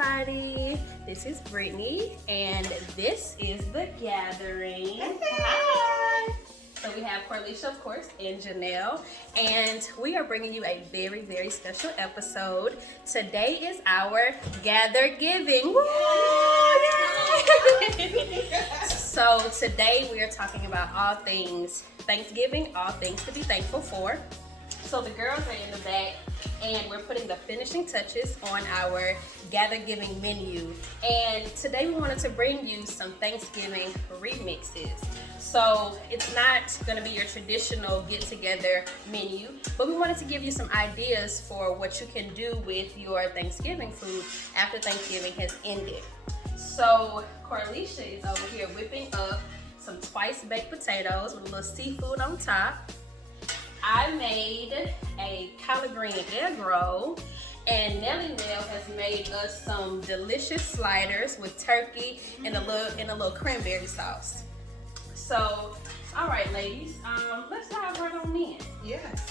everybody. This is Brittany, and this is The Gathering. Hi. So we have Corlisha, of course, and Janelle, and we are bringing you a very, very special episode. Today is our GatherGiving. Woo! So today we are talking about all things Thanksgiving, all things to be thankful for. So the girls are in the back, and we're putting the finishing touches on our GatherGiving menu. And today we wanted to bring you some Thanksgiving remixes. So it's not gonna be your traditional get-together menu, but we wanted to give you some ideas for what you can do with your Thanksgiving food after Thanksgiving has ended. So Corlisha is over here whipping up some twice baked potatoes with a little seafood on top. I made a collard green egg roll, and Nellie Nell has made us some delicious sliders with turkey and a little cranberry sauce. So, all right, ladies, let's dive right on in. Yes.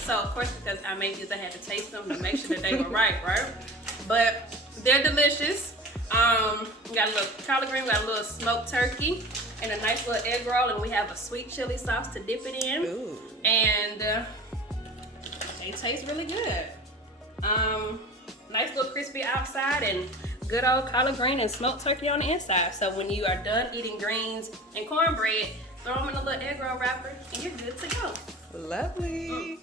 So, of course, because I made these, I had to taste them to make sure that they were right? But they're delicious. We got a little collard green, we got a little smoked turkey, and a nice little egg roll, and we have a sweet chili sauce to dip it in. Ooh. And they taste really good. Nice little crispy outside and good old collard green and smoked turkey on the inside. So when you are done eating greens and cornbread, throw them in a little egg roll wrapper, and you're good to go. Lovely.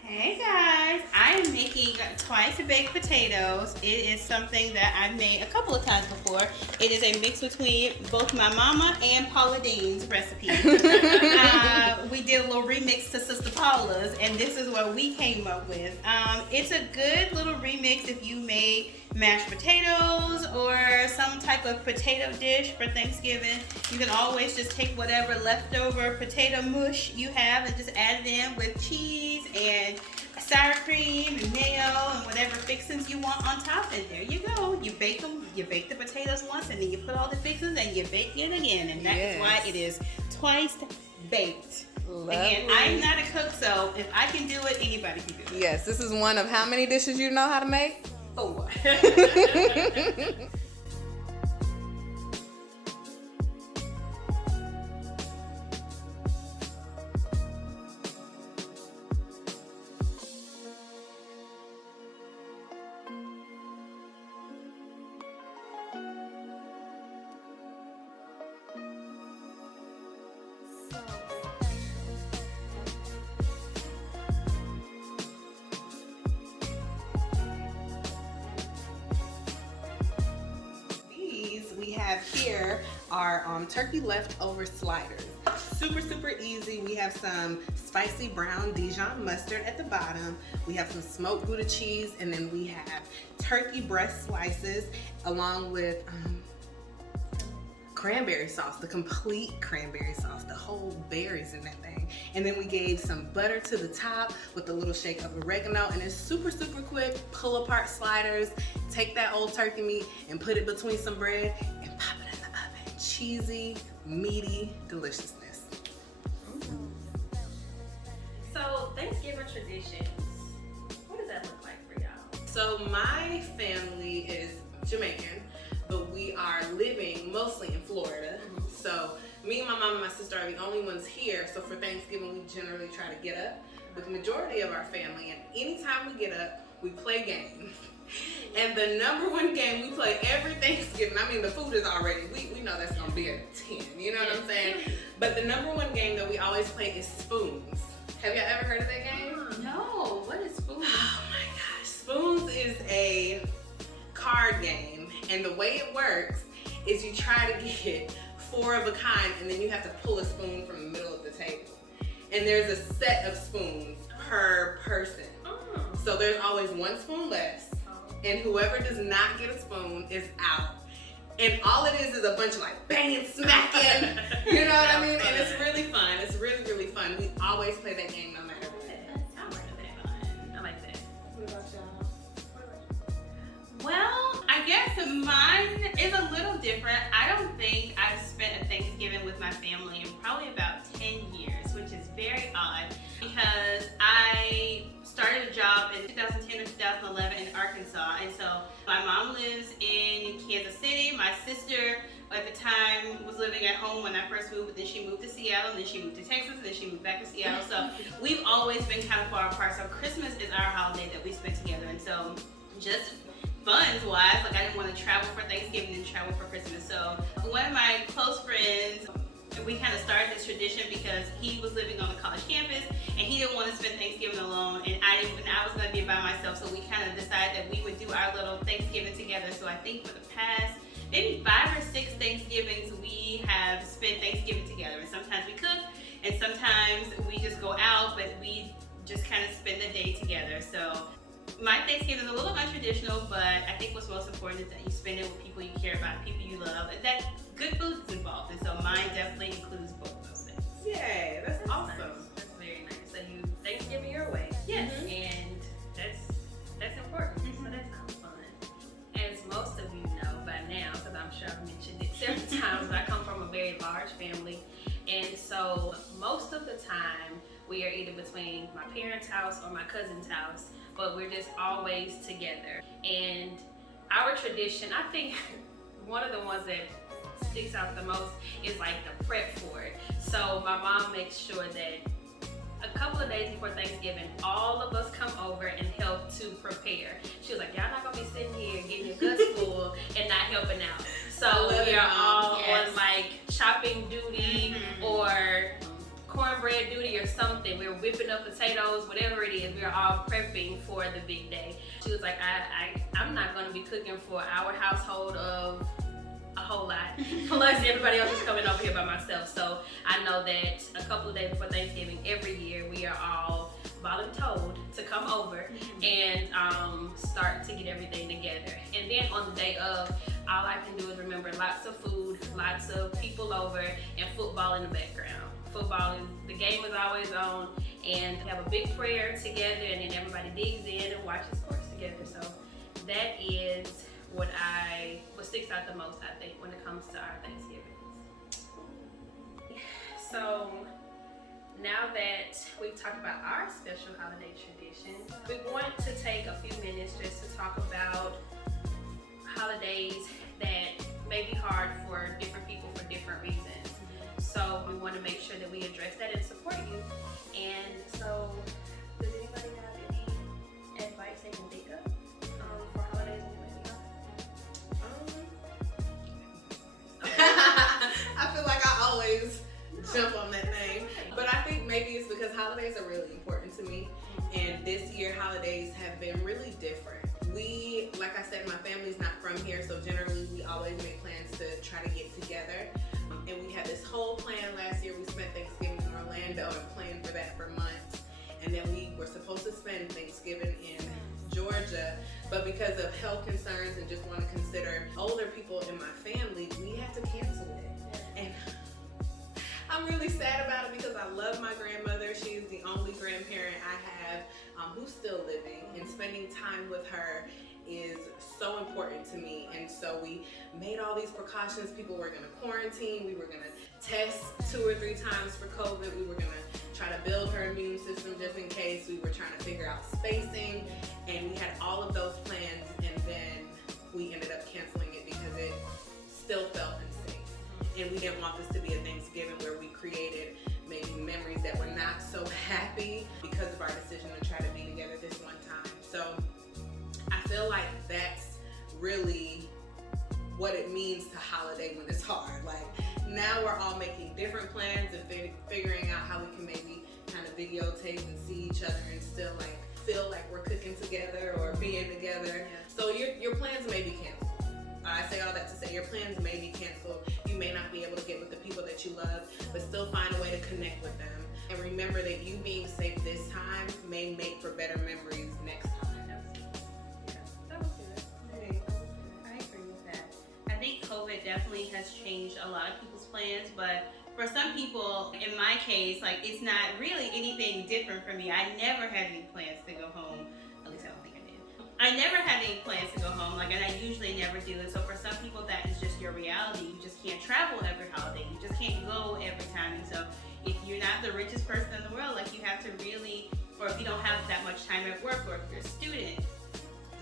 Hey guys, I am making twice baked potatoes. It is something that I've made a couple of times before. It is a mix between both my mama and Paula Dean's recipe. We did a little remix to Sister Paula's, and this is what we came up with. It's a good little remix if you made mashed potatoes or some type of potato dish for Thanksgiving. You can always just take whatever leftover potato mush you have and just add it in with cheese and sour cream and mayo and whatever fixings you want on top, and there you go. You bake them. You bake the potatoes once, and then you put all the fixings and you bake it again, and that is why it is twice baked. Lovely. Again, I'm not a cook, so if I can do it, anybody can do it. Yes, this is one of how many dishes you know how to make? 4. We have here our turkey leftover sliders. Super easy. We have some spicy brown Dijon mustard at the bottom. We have some smoked Gouda cheese, and then we have turkey breast slices along with cranberry sauce, the complete cranberry sauce, the whole berries in that thing. And then we gave some butter to the top with a little shake of oregano, and it's super quick. Pull apart sliders, take that old turkey meat and put it between some bread and pop it in the oven. Cheesy, meaty deliciousness. So Thanksgiving traditions, what does that look like for y'all? So my family is Jamaican, but we are living mostly in Florida. So me and my mom and my sister are the only ones here. So for Thanksgiving, we generally try to get up with the majority of our family, and anytime we get up, we play games. And the number one game we play every Thanksgiving, I mean, the food is already, we know that's gonna be a 10, you know what I'm saying? But the number one game that we always play is Spoons. Have y'all ever heard of that game? No, what is Spoons? Oh my gosh. Spoons is a card game, and the way it works is you try to get 4 of a kind, and then you have to pull a spoon from the middle of the table. And there's a set of spoons per person. So there's always 1 spoon less, and whoever does not get a spoon is out. And all it is a bunch of like banging, smacking, you know what I mean? And it's really fun. It's really, really fun. We always play that game no matter what. I like that. What about y'all? Well, I guess mine is a little different. I don't think I've spent a Thanksgiving with my family in probably about 10 years, which is very odd because I started a job in 2010 or 2011 in Arkansas, and so my mom lives in Kansas City. My sister at the time was living at home when I first moved, but then she moved to Seattle, and then she moved to Texas, and then she moved back to Seattle. So we've always been kind of far apart. So Christmas is our holiday that we spend together, and so just funds wise, like I didn't want to travel for Thanksgiving and travel for Christmas. So one of my close friends, we kind of started this tradition because he was living on the college campus and he didn't want to spend Thanksgiving alone, and I was going to be by myself. So we kind of decided that we would do our little Thanksgiving together. So I think for the past maybe 5 or 6 Thanksgivings we have spent Thanksgiving together, and sometimes we cook and sometimes we just go out, but we just kind of spend the day together. So my Thanksgiving is a little untraditional, but I think what's most important is that you spend it with people you care about, people you love, and that good food is involved. And so mine definitely includes both of those things. Yay, that's awesome. Nice. That's very nice. So you Thanksgiving your way. Yes. And that's important. So that sounds fun. As most of you know by now, because I'm sure I've mentioned it several times, but I come from a very large family. And so most of the time we are either between my parents' house or my cousin's house, but we're just always together. And our tradition, I think one of the ones that sticks out the most is like the prep for it. So my mom makes sure that a couple of days before Thanksgiving, all of us come over and help to prepare. She was like, y'all not gonna be sitting here getting your guts full and not helping out. So we are all on like chopping duty or cornbread duty or something. We're whipping up potatoes, whatever it is. We're all prepping for the big day. She was like, I'm not gonna be cooking for our household of a whole lot. Plus everybody else is coming over here by myself. So I know that a couple of days before Thanksgiving, every year we are all voluntold to come over and start to get everything together. And then on the day of, all I can do is remember lots of food, lots of people over, and football in the background. Football, the game is always on, and have a big prayer together, and then everybody digs in and watches sports together. So that is what sticks out the most, I think, when it comes to our Thanksgivings. So now that we've talked about our special holiday tradition, we want to take a few minutes just to talk about holidays that may be hard for different people for different reasons. So we want to make sure that we address that and support you. And so, does anybody have any advice they can think of for holidays when they may be hard? I feel like I always jump on that thing. But I think maybe it's because holidays are really important to me. And this year, holidays have been really different. We, like I said, my family's not from here, so generally we always make plans to try to get together. And we had this whole plan last year. We spent Thanksgiving in Orlando and planned for that for months. And then we were supposed to spend Thanksgiving in Georgia, but because of health concerns and just want to consider older people in my family, we had to cancel it. And I'm really sad about it because I love my grandmother. She's the only grandparent I have who's still living, and spending time with her is so important to me. And so we made all these precautions. People were going to quarantine. We were going to test 2 or 3 times for COVID. We were going to try to build her immune system just in case. We were trying to figure out spacing, and we had all of those plans, and then we ended up canceling it because it still felt unsafe. And we didn't want this to be a Thanksgiving where we created maybe memories that were not so happy because of our decision to try to be together this one time. So I feel like that's really what it means to holiday when it's hard. Like, now we're all making different plans and figuring out how we can maybe kind of videotape and see each other and still like feel like we're cooking together or being together. So your plans may be canceled. I say all that to say your plans may be canceled. You may not be able to get with the people that you love, but still find a way to connect with them. And remember that you being safe this time may make for better memories next time. That was good. Hey. I agree with that. I think COVID definitely has changed a lot of people's plans, but for some people, in my case, like it's not really anything different for me. I never had any plans to go home. At least I don't think I did. I never had any plans to go home, like, and I usually never do. And so for some people, that is just your reality. You just can't travel every holiday. You just can't go every time. And so if you're not the richest person in the world, like you have to really, or if you don't have that much time at work, or if you're a student,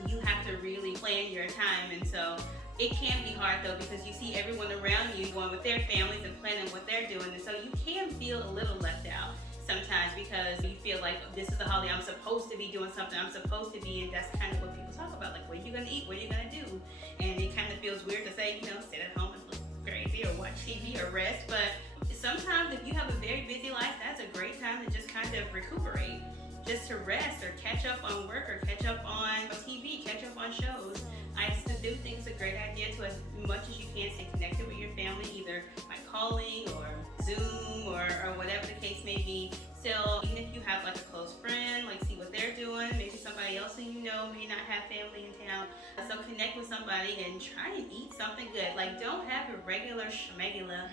you have to really plan your time. And so it can be hard though, because you see everyone around you going with their families and planning what they're doing. And so you can feel a little left out sometimes, because you feel like this is the holiday, I'm supposed to be doing something, I'm supposed to be, and that's kind of what people talk about, like what are you gonna eat, what are you gonna do? And it kind of feels weird to say, you know, sit at home and look crazy or watch TV or rest, but sometimes if you have a very busy life, that's a great time to just kind of recuperate, just to rest or catch up on work or catch up on TV, catch up on shows. I still do think it's a great idea to, as much as you can, stay connected with your family, either by calling or Zoom or whatever the case may be. Still, even if you have like a close friend, like see what they're doing, maybe somebody else who you know may not have family in town. So connect with somebody and try and eat something good. Like don't have a regular schmegula,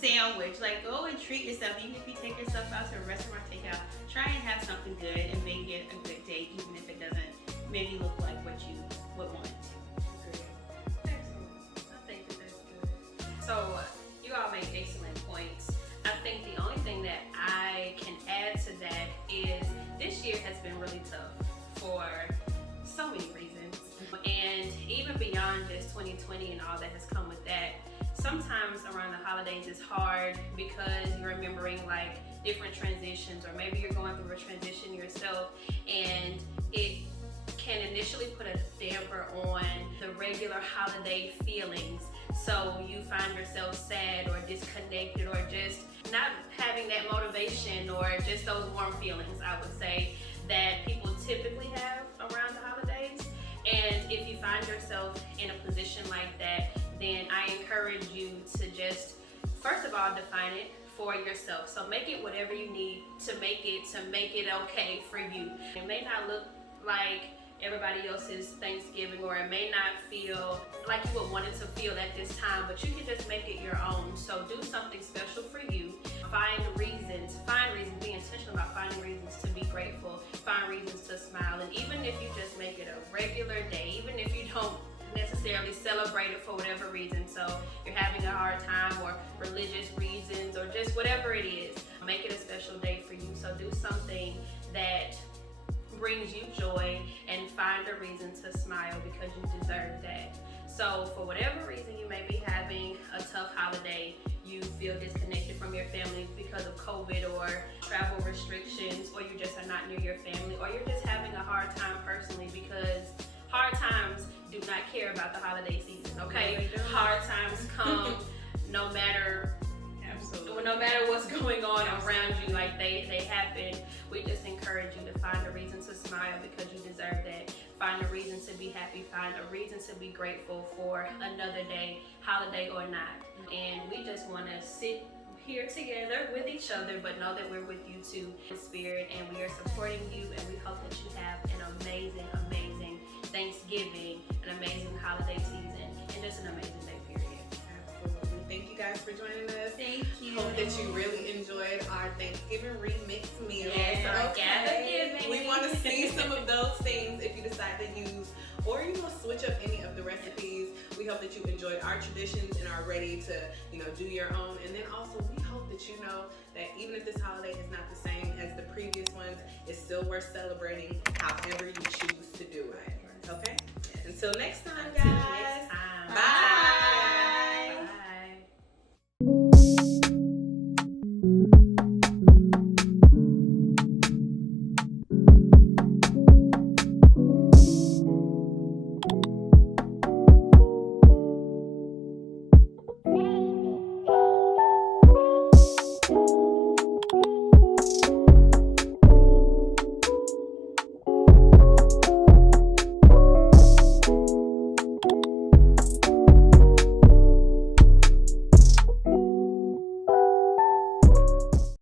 sandwich. Like go and treat yourself. Even if you take yourself out to a restaurant, take out, try and have something good and make it a good day, even if it doesn't maybe look like what you would want it to. Excellent. I think that's good. So you all make excellent points. I think the only thing that I can add to that is this year has been really tough for so many reasons. And even beyond just 2020 and all that has come with that, sometimes around the holidays it's hard because you're remembering like different transitions, or maybe you're going through a transition yourself, and it can initially put a damper on the regular holiday feelings. So you find yourself sad or disconnected, or just not having that motivation, or just those warm feelings, I would say, that people typically have around the holidays. And if you find yourself in a position like that, then I encourage you to just, first of all, define it for yourself. So make it whatever you need to make it okay for you. It may not look like everybody else's Thanksgiving, or it may not feel like you would want it to feel at this time, but you can just make it your own. So do something special for you. Find reasons, be intentional about finding reasons to be grateful, find reasons to smile. And even if you just make it a regular day, even if you don't necessarily celebrate it for whatever reason, so you're having a hard time, or religious reasons, or just whatever it is, make it a special day for you. So do something that brings you joy and find a reason to smile, because you deserve that. So for whatever reason you may be having a tough holiday, you feel disconnected from your family because of COVID or travel restrictions, or you just are not near your family, or you're just having a hard time personally, because hard times do not care about the holiday season, okay? Hard times come no matter what's going on around you, like they happen. We just encourage you to find a reason to smile, because you deserve that. Find a reason to be happy, find a reason to be grateful for another day, holiday or not. And we just want to sit here together with each other, but know that we're with you too in spirit, and we are supporting you, and we hope that you have an amazing Thanksgiving, an amazing holiday season, and just an amazing day period. Absolutely. Thank you guys for joining us. Thank you. Hope that you really enjoyed our Thanksgiving remix meal. Yes, our GatherGiving. We want to see some of those things if you decide to use, or you know, switch up any of the recipes. We hope that you enjoyed our traditions and are ready to, do your own. And then also, we hope that you know that even if this holiday is not the same as the previous ones, it's still worth celebrating however you choose to do it. Okay? Until next time, guys. Until next time.